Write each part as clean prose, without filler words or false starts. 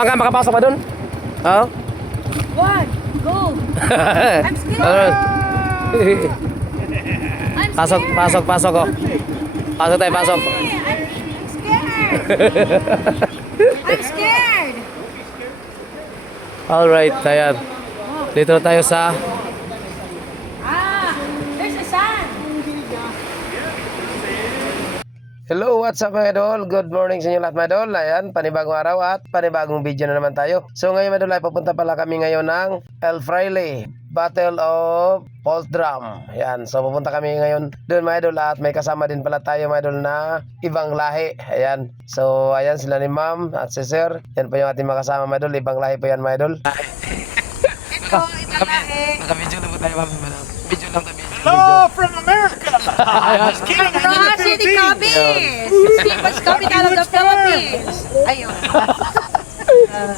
baka makapasok pa doon? Oo. One, go. I'm scared. I'm Pasok, scared. pasok, pasok oh. Pasok tayo, pasok. I'm scared. I'm scared. Alright, ayan. Dito na tayo sa There's a sun. Hello, what's up mga idol? Good morning sa inyo lahat mga idol. Ayan, panibagong araw at panibagong video na naman tayo. So ngayon mga idol ay papunta pala kami ngayon ng El Fraile Battle of Pulse Drum. Ayan, so pupunta kami ngayon doon mga idol at may kasama din pala tayo mga idol na ibang lahi. Ayan, so ayan sila ni ma'am at si sir. Yan po yung ating makasama mga idol, ibang lahi po yan mga idol. Ito, ibang lahi. Naka-video na po tayo ma'am. Video lang kami. Hello from America. King of the From City Philippines. Copies. People's Capital of the Philippines. Ayun.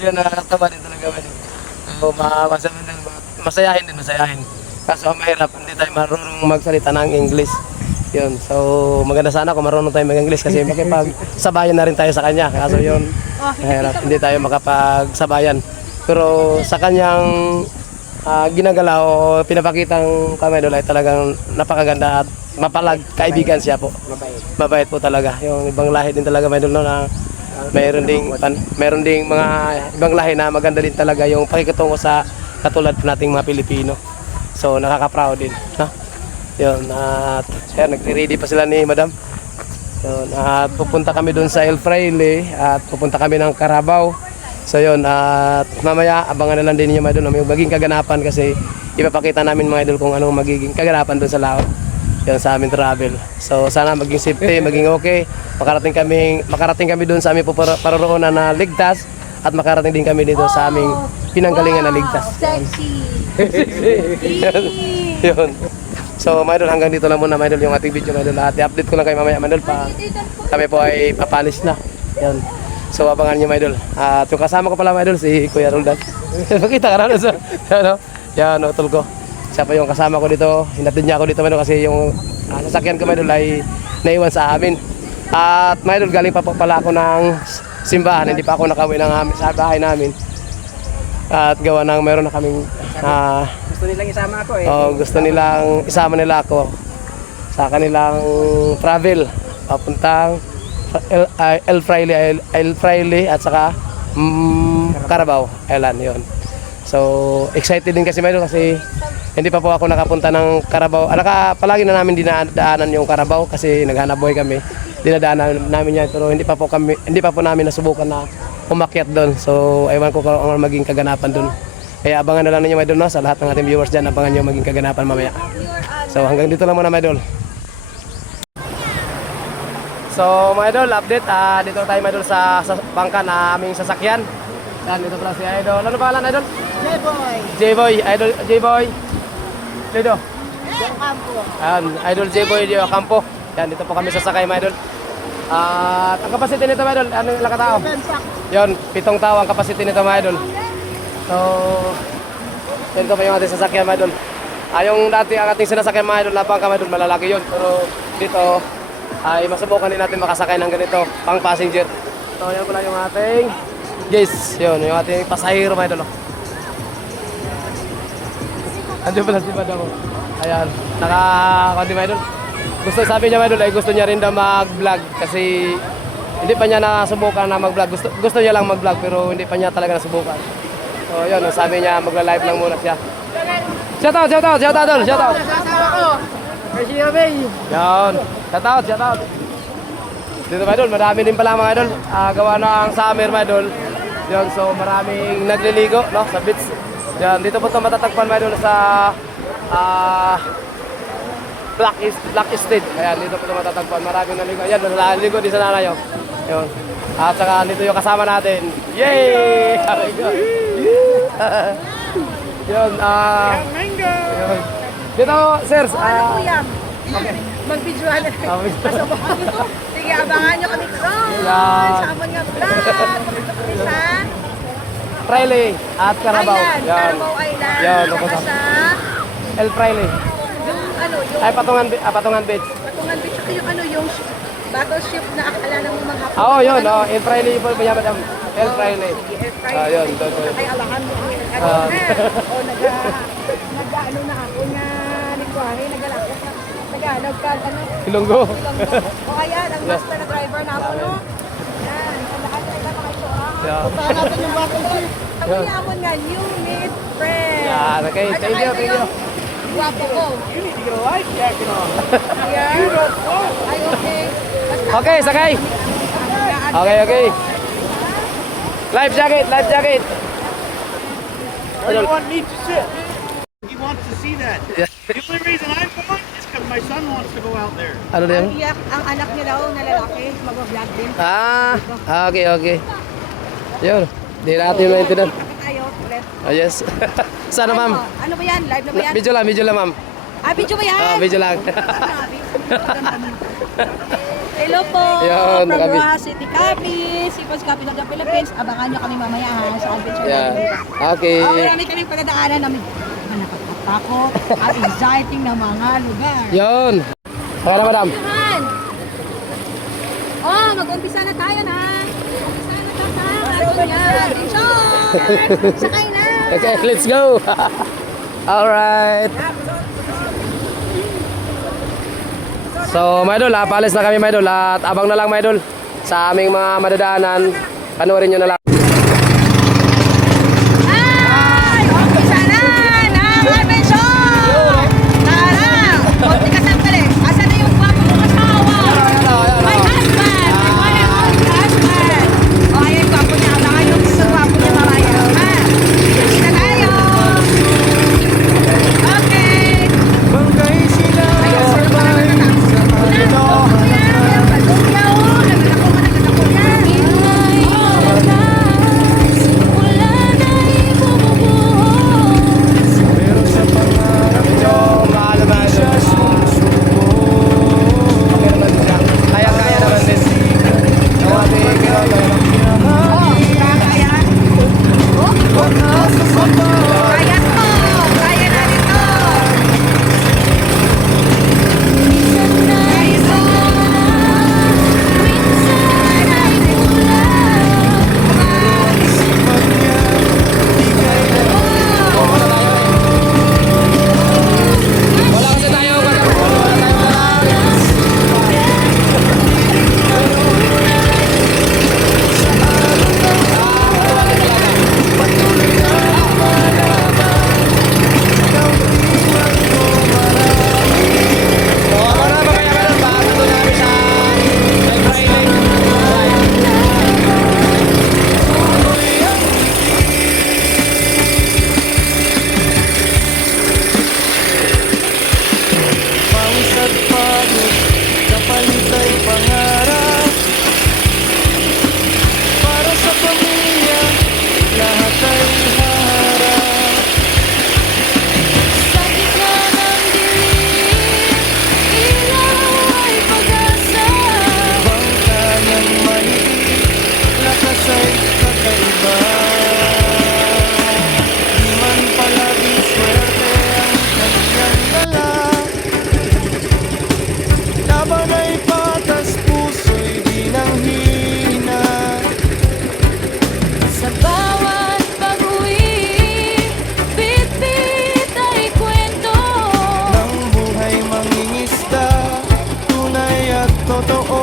Yun, nakakatawa din talaga man. So, masayahin din, masayahin. Kaso ang mahirap, hindi tayo marunong magsalita ng English. Yun, so maganda sana kung marunong tayo mag-English kasi makipagsabayan na rin tayo sa kanya. Kaso yun, mahirap, hindi tayo makapagsabayan. Pero sa kanyang ginagalaw o pinapakitang kami doon ay talagang napakaganda at mapalag kaibigan siya po. Mabait po talaga. Yung ibang lahi din talaga may doon na mayroon ding mga ibang lahi na maganda din talaga yung pakikitungo sa katulad po nating mga Pilipino. So nakaka-proud din, no? Yun, at nagre-ready pa sila ni Madam. Yun, at pupunta kami doon sa El Fraile at pupunta kami ng Carabao. So yun, at mamaya abangan na lang din niyo mga idol yung magiging kaganapan kasi ipapakita namin mga idol kung anong magiging kaganapan doon sa laot. Yun sa aming travel. So sana maging safety, maging okay. Makarating kami doon sa aming paroroonan na ligtas at makarating din kami dito sa aming pinanggalingan na ligtas. Sexy. Yun. So mga idol, hanggang dito lang muna mga idol yung ating video mga idol. At i-update ko lang kayo mamaya mga idol pa kami po ay papalis na. Yun. So abangan nyo mga idol. At yung kasama ko pala mga idol si Kuya Roldan. Makita ka na sa ano? Yan, utol ko. Siya pa yung kasama ko dito. Hinatid niya ako dito mga idol kasi yung sasakyan ko mga idol ay naiwan sa amin. At mga idol, galing pa po pala ako ng simbahan. Hindi pa ako nakauwi sa bahay namin. At gawa ng meron na kaming Gusto nilang isama ako eh. gusto nilang isama nila ako sa kanilang travel papuntang El Fraile at saka Carabao Island yun. So excited din kasi medyo kasi hindi pa po ako nakapunta ng Carabao. Palagi na namin dinadaanan yung Carabao kasi naghanap buhay kami. Dinadaanan namin yan pero hindi pa po namin nasubukan na umakyat doon. So ewan ko kung ano maging kaganapan doon. Kaya abangan na lang ninyo mga idol, no? Sa lahat ng ating viewers dyan, abangan nyo maging kaganapan mamaya. So hanggang dito lang muna mga idol. So mga idol, update. Dito tayo mga idol sa bangka na aming sasakyan. Yan, dito pala si idol. Ano pangalan idol? J-Boy. J-Boy, idol J-Boy. Lido. Campo. Ayan, idol J-Boy Dio Campo. Yan, dito po kami sasakay mga idol. At ang capacity nito mga idol, ano yung ilang katao? Yun, 7 tao ang capacity nito mga idol. So, yan ko pa yung ating sasakyan mga idol. Yung dati ang ating sinasakyan mga idol, labang ka mga idol, malalaki yun. Pero dito, ay masubukan din natin makasakay ng ganito, pang passenger. So, yan pala yung ating guys, yun, yung ating pasahero mga idol. Andiyan pala si Madam. Ayan, naka-kundi mga idol. Sabi niya mga idol, ay gusto niya rin daw mag-vlog kasi hindi pa niya nasubukan na mag-vlog. Gusto niya lang mag-vlog pero hindi pa niya talaga nasubukan. So yun, sabi niya magla-live lang muna siya. Shout out idol, shout out. Yan, shout out. Dito mga idol, marami din pala mga idol. Gawa ng summer mga idol. Yan, so maraming nagliligo, no, sa beach. Yan, dito po ito matatagpan mga idol sa Black Estate. Ayan, dito po ito matatagpan. Maraming naligo. Ayan, naligo din sa nanay. Yun. At saka dito yung kasama natin. Yay! Yun, yun. Dito, sirs. Kuya, Okay. mag-videoan na tayo. Pasok ako dito. Sige, abangan nyo kami doon. Yan. Sa Amon nga vlog. Pakita kami sa Fraile at Carabao. Island. Carabao Island. Yan, Saka sa El Fraile. yung Ay, Patungan Beach. Patungan Beach. Saka yung yung battleship na akala ng mga hapon. Oo, yun. El Fraile po, madam. Air Friday. Air Friday. Yun, doon. Ay, alahan mo. O, nag-ano na ako na lingwahe, nag-alakot na. Ilonggo. O kaya, nag-master na driver na ako, no? Yan, sa lahat na mga isura. Yeah. Puntahan natin yung vacancy. Sabi niya nga, you need friends. Yan, okay. At Thank saka you, ito thank you. yung Guwapo ko. You need to get a life jacket on. Here. You don't float. Ay, okay. Basta- Okay, sakay. Okay, okay. Life jacket, life jacket. Or you want me to sit? He wants to see that. Yeah. The only reason I'm going is because my son wants to go out there. Ano din? Ang iyak, ang anak niya daw na lalaki, mag-vlog din. Okay, okay. Yun, di natin maintindihan. Kapit tayo, ulit. Oh, yes. Sana, ma'am. Ano ba yan? Live na ba yan? Video lang, ma'am. Video ba yan? Video lang. Grabe. Hello po, Yun, from Cavite. Rojas City, Cavite, Seafood Capital of the Philippines. Abangan nyo kami mamaya ha, sa Adventure Yan. Valley. Okay. Marami kaming pagdadaanan namin. Nakakatakot at exciting na mga lugar. Yun. Kaya na, madam. Yan. Oh, mag-umpisa na tayo na. Umpisa na tayo sa ating adventure. Sakay na. Okay, let's go. Alright. So, my idol, paalis na kami, my idol. At abang na lang, my idol, sa aming mga madadaanan. Panoorin nyo na lang. Ay, umpisa na ng adventure. Tara. Konti ka sampal eh. Asan na yung gwapo mong asawa? My husband. My one and only husband. O, ayan, gwapo niya. Abangan yung sa gwapo niya mamaya. Ha? Sige na tayo. Okay. Bangkay sila. Ayun, sir, parang nagtatapos. Pero sa pangarap Medyo mahal na, idol. Okay naman siya. Kaya naman din. Ang aming ginagawa. Wala kasi tayo. Pausat pagod, kapalit ay pangarap. Para sa pamilya, lahat ay harap. Sa gitna ng dilim, ilaw ay pag-asa. Bangkayang mahigit, lakas ay kakaiba. Di man palaging swerte ang kanyang dala. Laban ay patas, puso'y di nang hina. Sa bawat pag-uwi, bit-bit ay kwento. Ng buhay mangingisda, tunay at totoo.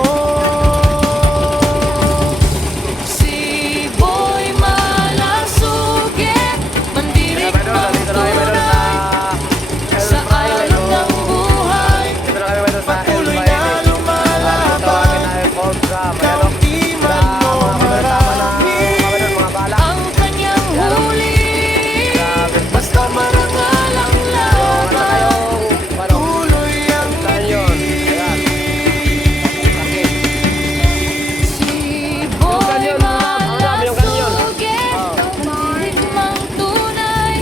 Si Boy Malasuge, mandinig magtunay. Sa alon ng buhay, Dito na kami, my idol, sa Patuloy El na Baile. lumalaban. Tawagin namin po sa Kahit di man mo marami. mga bala. ang kanyang huli. Basta marangal ang laban. Tuloy ang Si Boy kanyon, ang dami yung kanyon. Malasuge, mandinig mang tunay.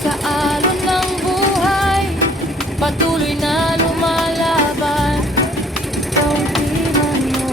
Sa alon ng buhay, patuloy na lumalaban. Kung di man mo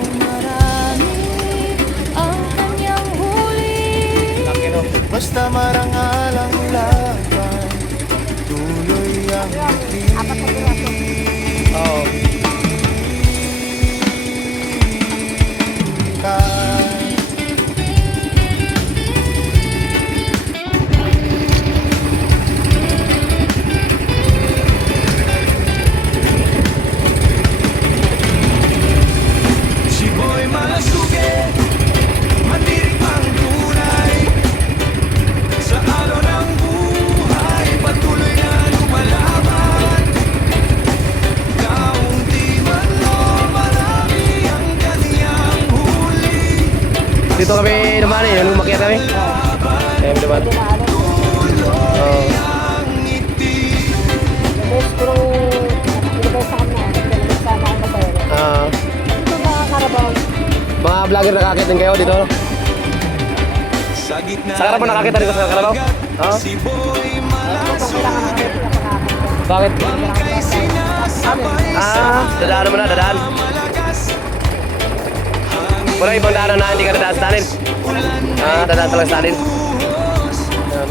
Dito kami naman eh, yung umakyat kami. Eh, naman. Oh. Ah. Mga vlogger nakakit din kayo dito. Sa Carabao nakakita dito sa Carabao? Oh. Bakit? Dadaan mo na, dadaan. Wala ibang daanan na hindi ka dadaan sa Stalin. Dadaan talaga sa Stalin. Yan.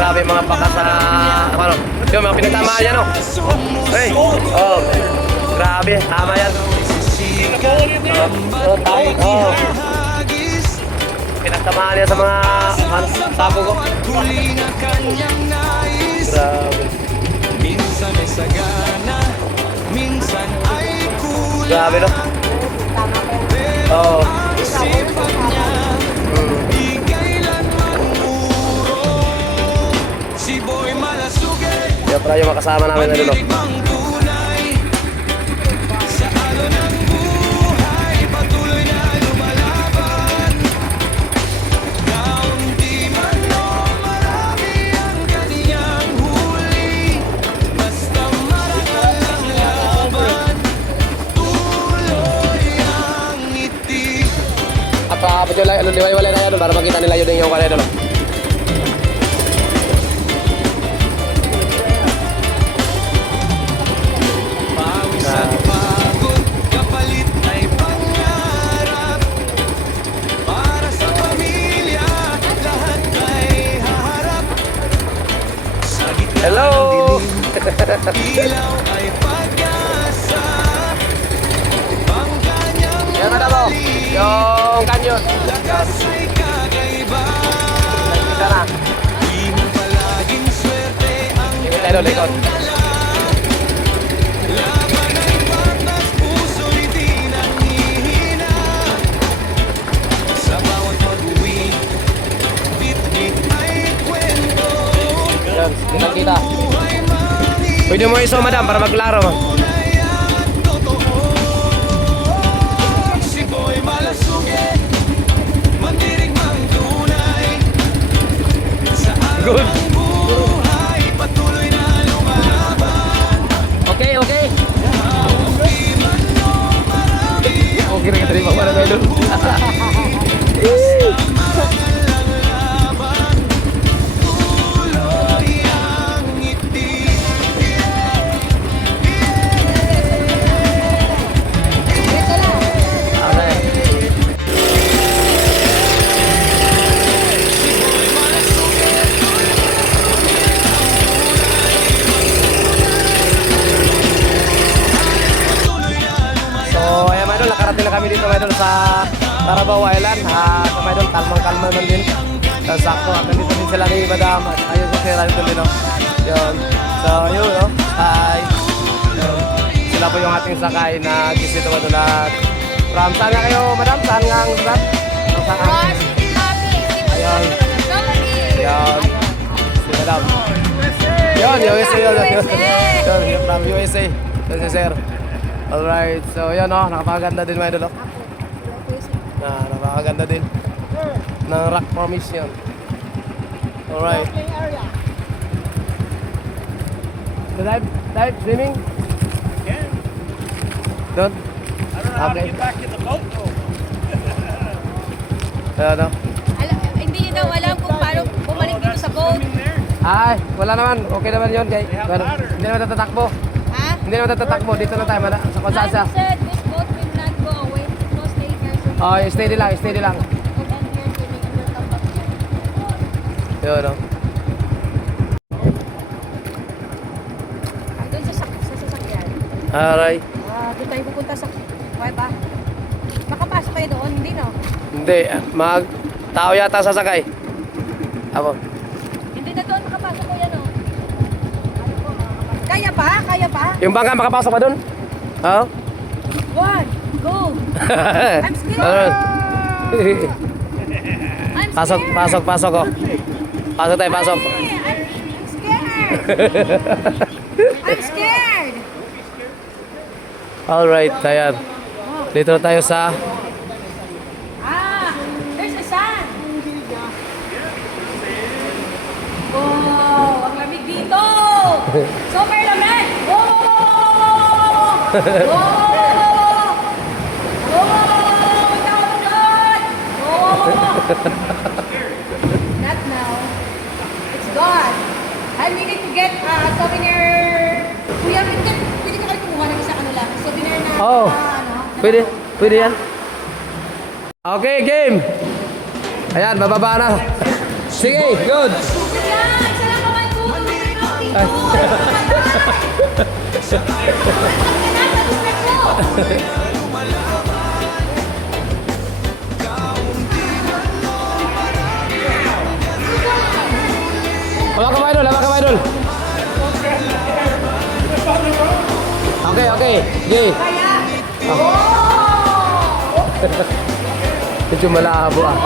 Grabe mga baka sa, ano, yung mga pinagtamaan yan, no? Hey, oh, grabe, tama yan. Oh. Pinagtamaan yan sa mga sabo ko. Grabe. Grabe, no? Oo. Kaya pala yung makasama namin na dito. At ano, diwali-wali na yan para makita nila yun yung kanina. No? Hello! Yan na po, yung kanyon. Kita na. Ikot tayo doon, ikot. Yan, kitang kita. Pwede mo iso, madam, para maglaro mo. Good. Okay, okay. Okay, terima para tayo dulu. Nakarating na kami dito mga idol sa Carabao Island. Mga idol, kalmang-kalma naman din. Sakto, nandito din sila ni Madam at ayun sa sila dito din. Yun. So yun, no? Hi. Yun. Sila po yung ating sakay na gis dito mga idol. At from saan nga kayo, Madam? Saan nga ang lugar? Saan? Ayun. Yun. Si Madam. Yun, USA yun. Yun, from USA. Yun si Sir. Alright, so yun oh, nakapaganda din mga idol oh. Nakapaganda din ng rock formation. Alright. Dive, swimming? Yeah. Don't? I don't know how to get back in the boat though. Ayun oh. Hindi niyo daw alam kung paano bumalik dito sa boat. Ay, wala naman. Okay naman yun. Kay, hindi naman tatatakbo. Ha? Hindi naman tatatakbo. Dito na tayo. Sa kung saan sa. said this boat will not go away. No, stay here. So Oh, steady lang, steady lang. go down here to make a come back here. Yun oh. Doon sa sasakyan. Alright. Doon tayo pupunta sa Kuwait ba? Makapasok kayo doon, hindi no? Hindi, tao yata sasakay. Ako. Hindi na doon makapasok ko yan, oh. Kaya pa? Kaya pa? Yung bangka makapasok pa doon? Oo. One, go! I'm scared! Alright. I'm Pasok, scared! pasok, pasok oh. Pasok tayo, pasok. I'm scared! I'm scared! Alright, ayan. Dito na tayo sa Super lamig! Not now. It's gone. I'm needing to get a souvenir. Kuya, pwede ka kayo kumuha ng isang ano lang. Souvenir na Oh. ano. Pwede? Pwede yan? Okay, game! Ayan, bababa na. Sige, good! Yan! Sarap naman ko! Ay. Hawa ka ba, Idol? Hawa ka ba, Idol? Okay, okay. Okay. Medyo malabo ah.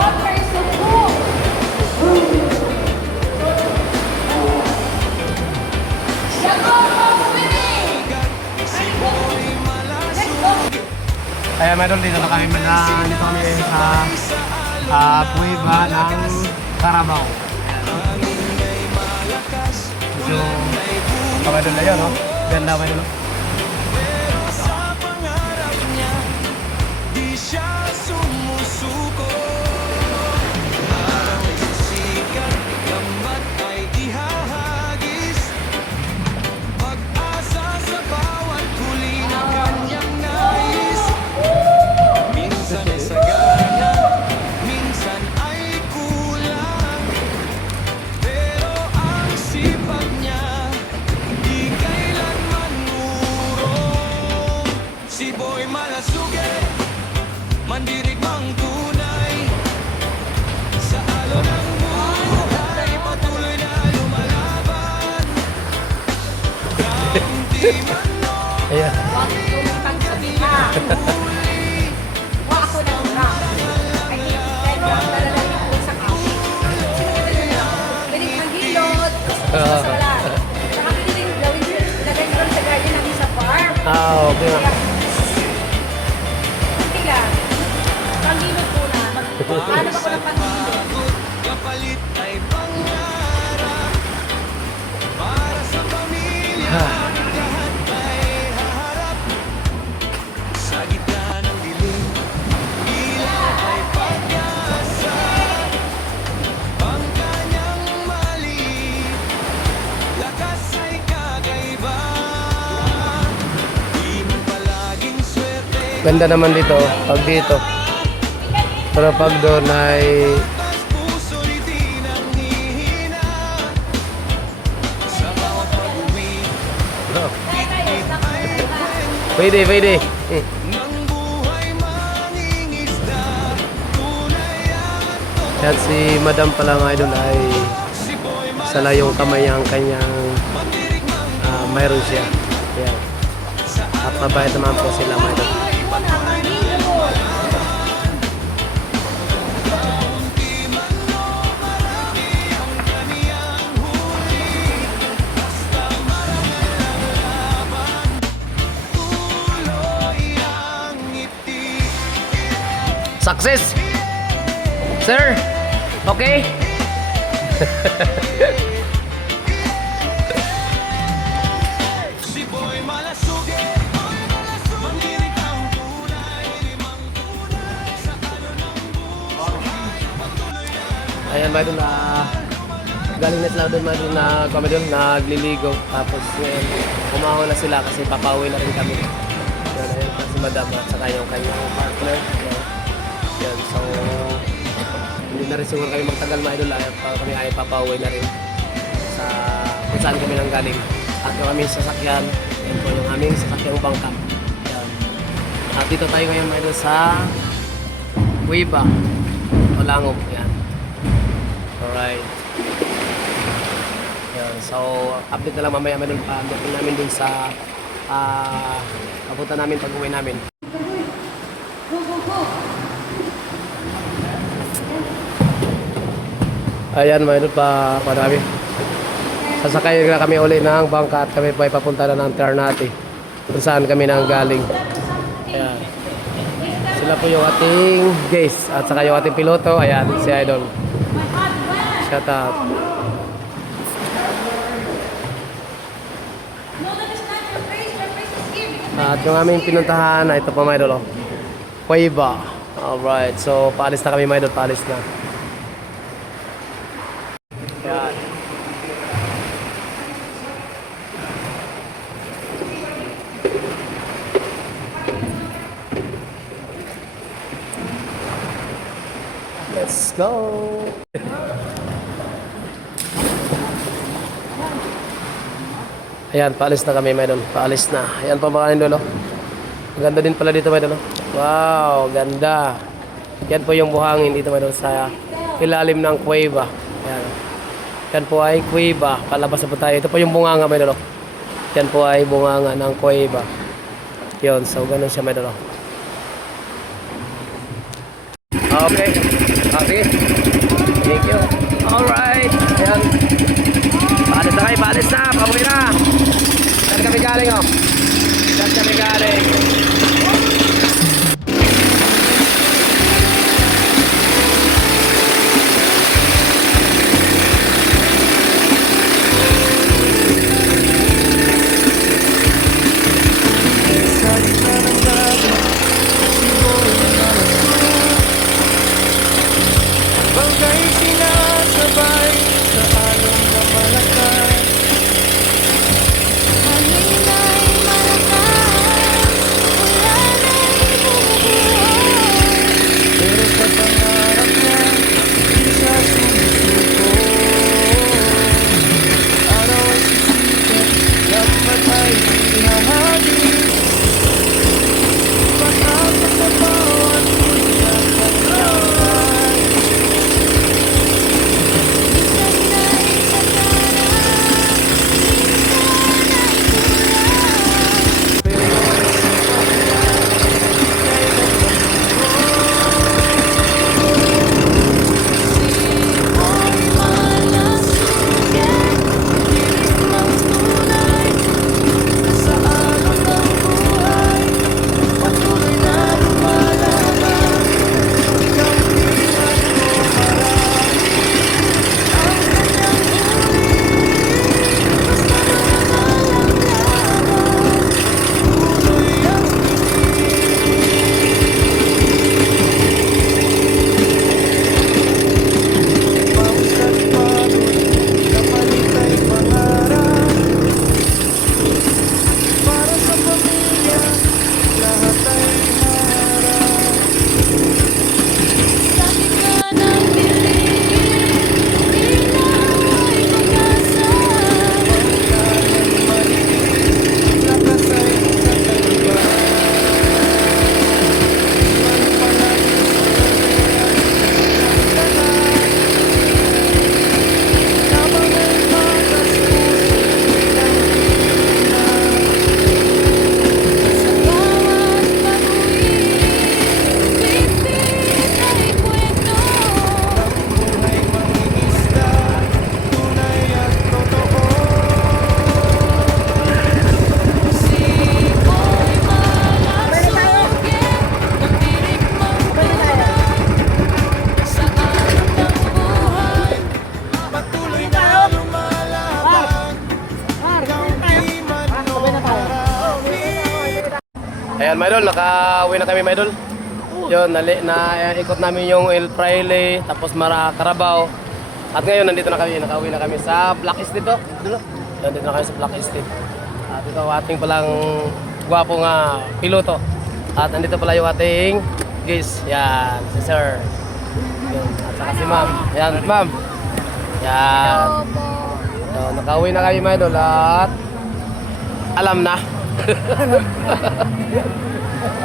Ayan, Idol, dito na kami dito kami sa Puiba ng Carabao. Medyo Idol na yun, no? Ganda, Idol, no? Si Boy Malasuge, mandirigmang tunay. Sa alon ng buhay, patuloy na lumalaban. Kaunti man no, Ayan. Ako na una. Ay, pero talagang yung sa kape. Pwede kang hilot. Basta wala. Saka pwede din gawin yun. Lagay ko lang sa garden namin sa farm. Ah, okay. Sige lang. Panghilot ko na. Ano ba ko ng panghilot? kapalit ay pangarap. Para sa pamilya, lahat ay haharap. Sa gitna ng dilim, ilaw ay pag-asa. Ang kanyang mali, lakas ay kakaiba. Di man palaging swerte, Ganda naman dito, pag dito. Pero pag doon ay tas puso di nang hihina. Sa bawat pag-uwi, pwede, pwede. ng buhay mangingisda. Tunay at At si Madam pala mga idol ay sala yung kamay ang kanyang mayroon siya. Ayan. At mabait naman po sila mga idol. Success! Sir! Okay? si Boy Malasuge, mandirig ang tunay, limang tunay sa alon ng buhay. Ayan mga idol, galing na sila doon mga idol na kami doon, nagliligo. Tapos yun, umahon na sila kasi papauwi na rin kami. Yan, ayun pa si Madam at saka yung kanyang partner. Yan, so hindi na rin siguro kami magtagal mga idol. Kami ay papauwi na rin sa kung saan kami nang galing. At yung aming sasakyan, yan po yung aming sasakyang bangkap. Yan. At dito tayo ngayon mga idol sa Puiba, Olangog. Yan. Alright. Yan. So, update na lang mamaya doon pa. Update namin dun sa papunta namin pag-uwi namin. Ayan, mga idol pa kami. Sasakay na kami uli ng bangka at kami pa papunta na ng Ternate kung saan kami nang galing. Ayan. Sila po yung ating guest at saka yung ating piloto. Ayan, si Idol. Shout out. At yung aming pinuntahan, ito pa mga idol, oh. Cueva. Alright, so paalis na kami mga idol, paalis na. Yan. Let's go! Ayan, paalis na kami mga idol, paalis na. Ayan pa mga idol, oh. Ang ganda din pala dito mga idol, oh. Wow, ganda. Yan po yung buhangin dito mga idol sa ilalim ng Cueva. Ayan. Yan po ay Cueva. Palabas na po tayo. Ito po yung bunganga mga idol, oh. Yan po ay bunganga ng Cueva. Yun, so ganun siya mga idol, oh. Okay. Sige. Thank you. Alright. Ayan. Paalis na kayo, paalis na. Pauwi na. Saan kami galing, oh? Saan kami galing? Bangkay sinasabay sa alon na malakas. Hangin ay malakas, ulan ay bumubuhay. Pero sa pangarap niya, di siya sumusuko. Araw ay sisikat, lambat ay ihahagis. Pag-asa sa bawat minsan ng lakay. Minsan ay sagana, minsan ay kulang. Simoy malasugat, tirik ng tunay. Sa alon ng buhay, Patuloy na lumalaban. Ikaw ilan mo marami. ang kanyang huli. Basta naman ang laban. Tuloy ang pawis at pagod, kapalit ay pangarap. Para sa pamilya, lahat ay harap. Sa gitna ng dilim, ilaw ay pag-asa. Kayang maliit, lakas ay kakaiba. Manipalagi sa habang may patas puso ng hina. Sa bawat pag-uwi, bitbit ay kwento. Buhay mangingisda, tunay at totoo. Simoy malasugit, nagtirik mang tunay. Sa alon ng buhay, Patuloy na lumalaban, ikaw di man mo marami. Ayan mga idol, nakauwi na kami mga idol. Yun, ikot namin yung El Fraile, tapos Mara Carabao. At ngayon nandito na kami, nakauwi na kami sa Black Estate to. Nandito na kami sa Black Estate. At ito ating palang gwapong piloto. At nandito pala yung ating guys. Yan, si Sir. Yun, at saka si Ma'am. Yan, Ma'am. Yan. So, nakauwi na kami mga idol at alam na.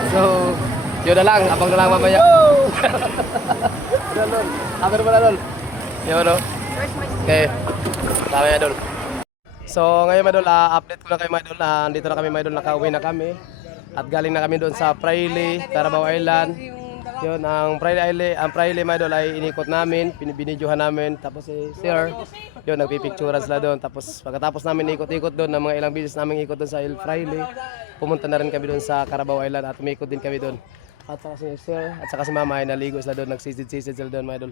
So, yun na lang, abang na lang mamaya. Yun, Lol. Haber mo na, Lol. Yun, no? Okay. Tama yan, Idol. So, ngayon, mga Idol, update ko na kayo, mga Idol. Dito na kami, mga Idol, nakauwi na kami. At galing na kami doon sa Fraile, Carabao Island. Yun, ang Fraile, mga Idol, ay inikot namin, binidyohan namin. Tapos si Sir, yun, nagpipicturan sila doon. Tapos pagkatapos namin ikot-ikot doon, ng mga ilang beses namin ikot doon sa El Fraile, pumunta na rin kami doon sa Carabao Island at umikot din kami doon. At saka si Sir, at saka si Mama ay naligo sila doon, nagsisid-sisid sila doon, mga Idol.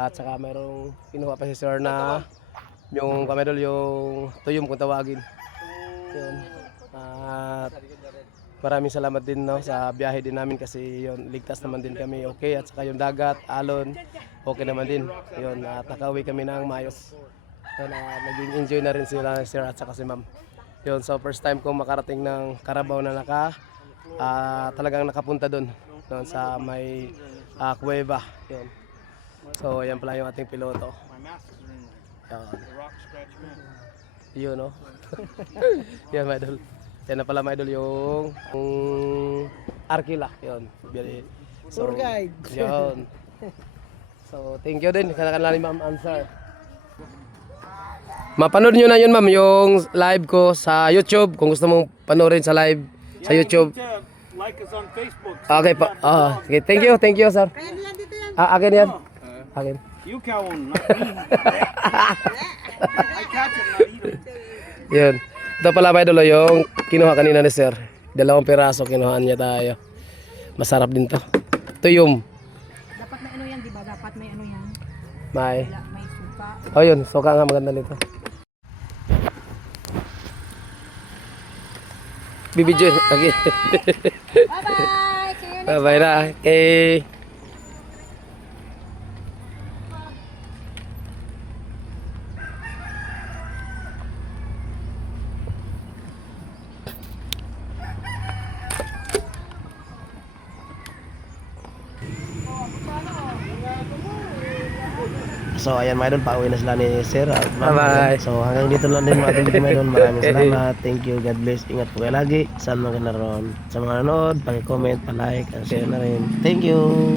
At saka mayroong kinuha pa si Sir na yung, mga Idol, yung tuyom kung tawagin. Yun. At maraming salamat din no sa biyahe din namin kasi yun ligtas naman din kami okay at saka yung dagat, alon okay naman din. Yun at nakauwi kami ng maayos. Yun, naging enjoy na rin sila sir at saka si ma'am. Yun so first time ko makarating ng Carabao na talagang nakapunta doon sa may kuweba. Yun. So ayan pala yung ating piloto. My masters are in there. Yan. The rock scratch man. Yun, no? Yan, mga idol. Yan na pala, mga idol, yung Arkila. Yun. So, tour guide. Yun. So, thank you din. Kanila ni Ma'am Ansar. Mapanood nyo na yun, ma'am, yung live ko sa YouTube. Kung gusto mong panoorin sa live sa YouTube. Like us on Facebook. Okay pa. Okay. Thank you, sir. Akin yan. Akin. You cow one, not me. I catch it, not eat it. Yun. Ito pala mga idol yung kinuha kanina ni sir. 2 piraso kinuhaan niya tayo. Masarap din to. Tuyom. Dapat may ano yan, di ba? Dapat may ano yan. May. May suka. Oh yun, suka nga maganda nito. Bibidyo. Okay. Bye-bye! See you next Bye-bye na. Okay. So ayan mga idol, pauwi na sila ni Sir. Bye-bye. So hanggang dito lang din mga idol, mga idol. Maraming salamat. Thank you. God bless. Ingat po kayo lagi. Saan mga naroon. Sa mga nanood, paki-comment, pa-like, and share na rin. Thank you.